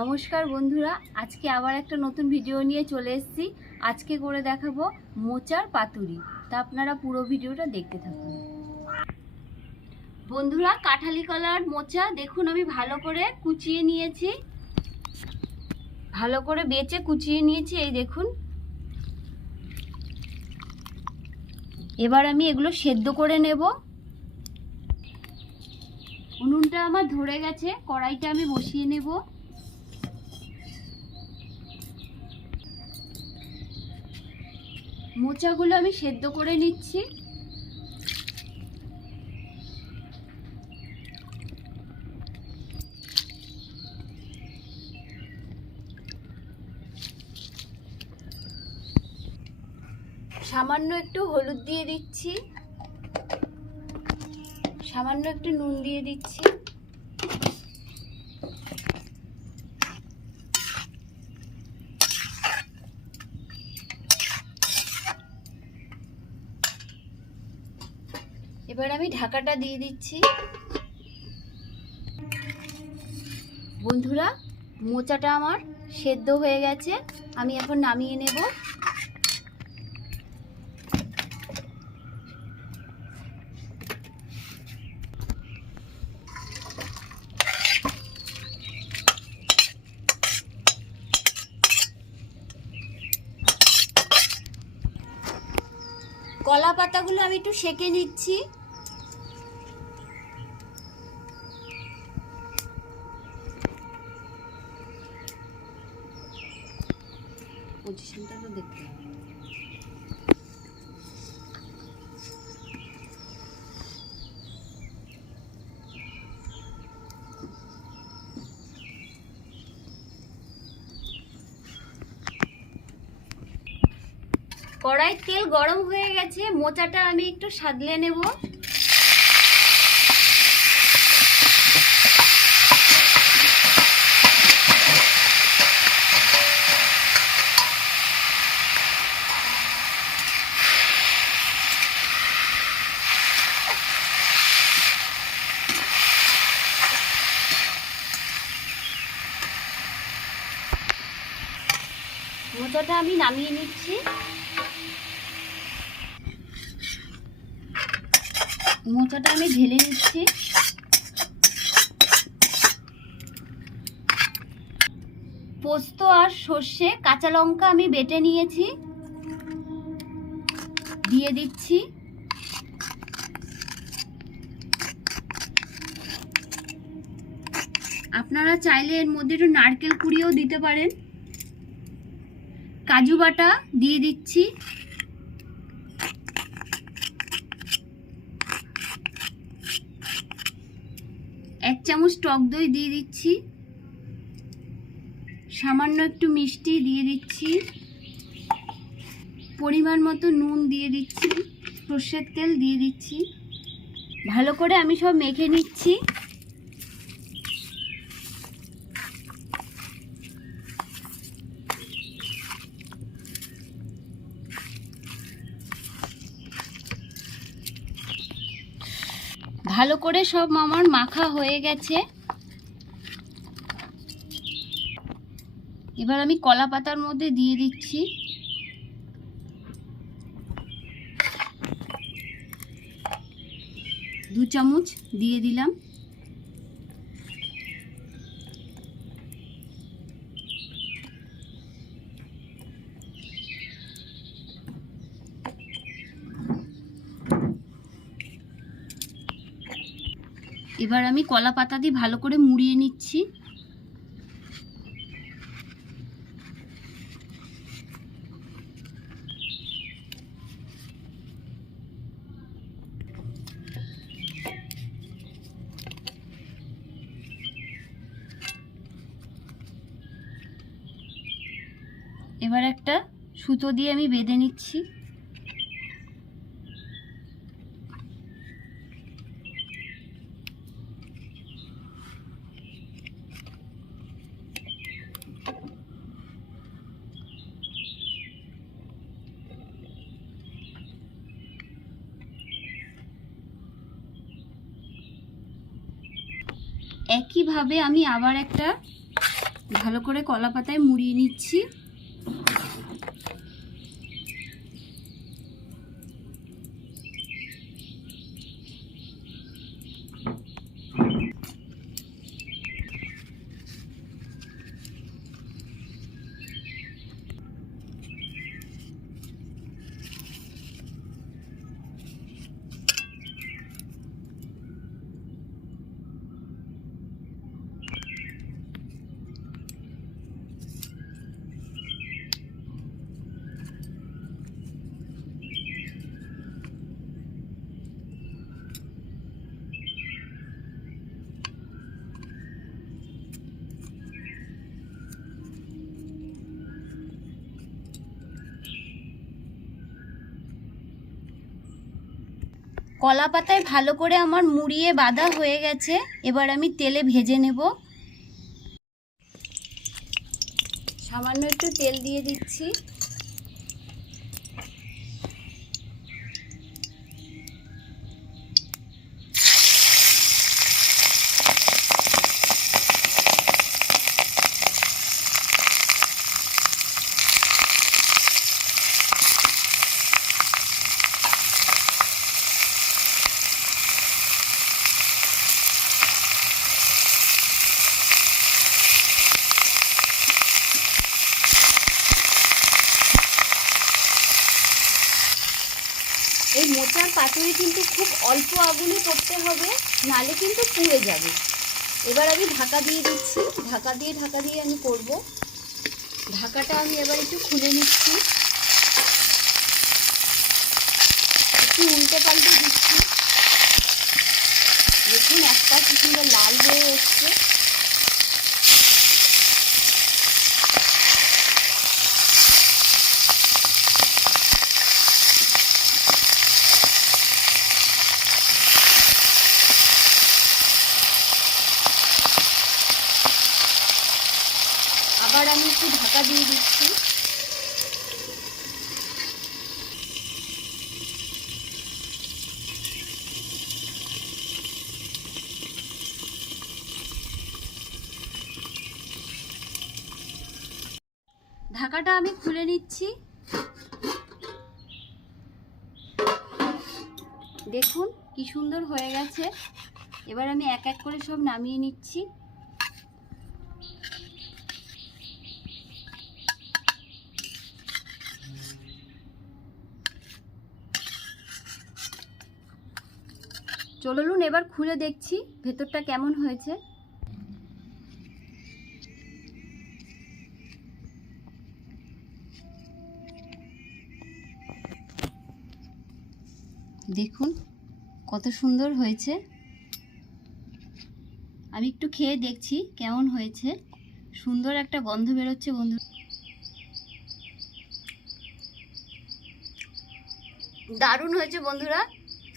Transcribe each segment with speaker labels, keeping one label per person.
Speaker 1: নমস্কার বন্ধুরা, আজকে আবার একটা নতুন ভিডিও নিয়ে চলে এসেছি। আজকে করে দেখাবো মোচার পাতুরি। তা আপনারা পুরো ভিডিওটা দেখতে থাকুন। বন্ধুরা, কাঁঠালি কলার মোচা দেখুন, আমি ভালো করে কুচিয়ে নিয়েছি। ভালো করে বেচে কুচিয়ে নিয়েছি, এই দেখুন। এবার আমি এগুলো সেদ্ধ করে নেব। উনুনটা আমার ধরে গেছে, কড়াইটা আমি বসিয়ে নেব। মোচাগুলো আমি সেদ্ধ করে নিচ্ছি। সামান্য একটু হলুদ দিয়ে দিচ্ছি। সামান্য একটু নুন দিয়ে দিচ্ছি। এবার আমি ঢাকাটা দিয়ে দিচ্ছি। বন্ধুরা, মোচাটা আমার সেদ্ধ হয়ে গেছে। আমি এখন নামিয়ে নেব। কলা পাতাগুলো আমি একটু সেকে নিচ্ছি। কড়াই তেল গরম হয়ে গেছে মোচাটা আমি একটু সাদলে নেব। মোচাটা আমি নামিয়ে নিচ্ছি। মোচাটা আমি ঢেলে নিচ্ছি। পোস্ত আর সর্ষে, কাঁচা লঙ্কা আমি বেটে নিয়েছি। দিয়ে দিচ্ছি। আপনারা চাইলে এর মধ্যে একটু নারকেল কুড়িয়েও দিতে পারেন। কাজু বাটা দিয়ে দিচ্ছি। এক চামচ টক দই দিয়ে দিচ্ছি। সামান্য একটু মিষ্টি দিয়ে দিচ্ছি। পরিমাণ মতো নুন দিয়ে দিচ্ছি। সর্ষের তেল দিয়ে দিচ্ছি। ভালো করে আমি সব মেখে নিচ্ছি। ভালো করে সব আমার মাখা হয়ে গেছে। এবার আমি কলা পাতার মধ্যে দিয়ে দিচ্ছি। দু চামচ দিয়ে দিলাম। এবার আমি কলা পাতা দিয়ে ভালো করে মুড়িয়ে নিচ্ছি। এবার একটা সুতো দিয়ে আমি বেঁধে নিচ্ছি। একইভাবে আমি আবার একটা ভালো করে কলা পাতায় মুড়িয়ে নিচ্ছি। কলা পাতায় ভালো করে আমার মুড়িয়ে বাদা হয়ে গেছে, এবার আমি তেলে ভেজে নেব। সামান্য একটু তেল দিয়ে দিচ্ছি এই মোচার পাতুরি কিন্তু খুব অল্প আগুনে করতে হবে, নালে কিন্তু পুড়ে যাবে। এবার আমি ঢাকা দিয়ে দিচ্ছি। ঢাকা দিয়ে ঢাকা দিয়ে আমি করব। ঢাকাটা আমি এবার একটু খুলে নিচ্ছি। একটু উল্টে পাল্টে দিচ্ছি। দেখুন, একটা কি সুন্দর লাল হয়ে এসছে। আবার আমি একটু ঢাকা দিয়ে দিচ্ছি। ঢাকাটা আমি খুলে নিচ্ছি। দেখুন কি সুন্দর হয়ে গেছে। এবার আমি এক এক করে সব নামিয়ে নিচ্ছি। চলুন এবার খুলে দেখছি ভেতরটা কেমন হয়েছে। দেখুন, কত সুন্দর হয়েছে। আমি একটু খেয়ে দেখছি কেমন হয়েছে। সুন্দর একটা গন্ধ বেরোচ্ছে, বন্ধু। দারুণ হয়েছে, বন্ধুরা।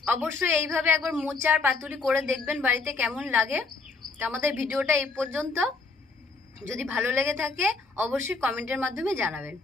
Speaker 1: অবশ্যই এইভাবে একবার মোচা আর পাতুরি করে দেখবেন বাড়িতে কেমন লাগে। তো আমাদের ভিডিওটা এই পর্যন্ত। যদি ভালো লেগে থাকে, অবশ্যই কমেন্টের মাধ্যমে জানাবেন।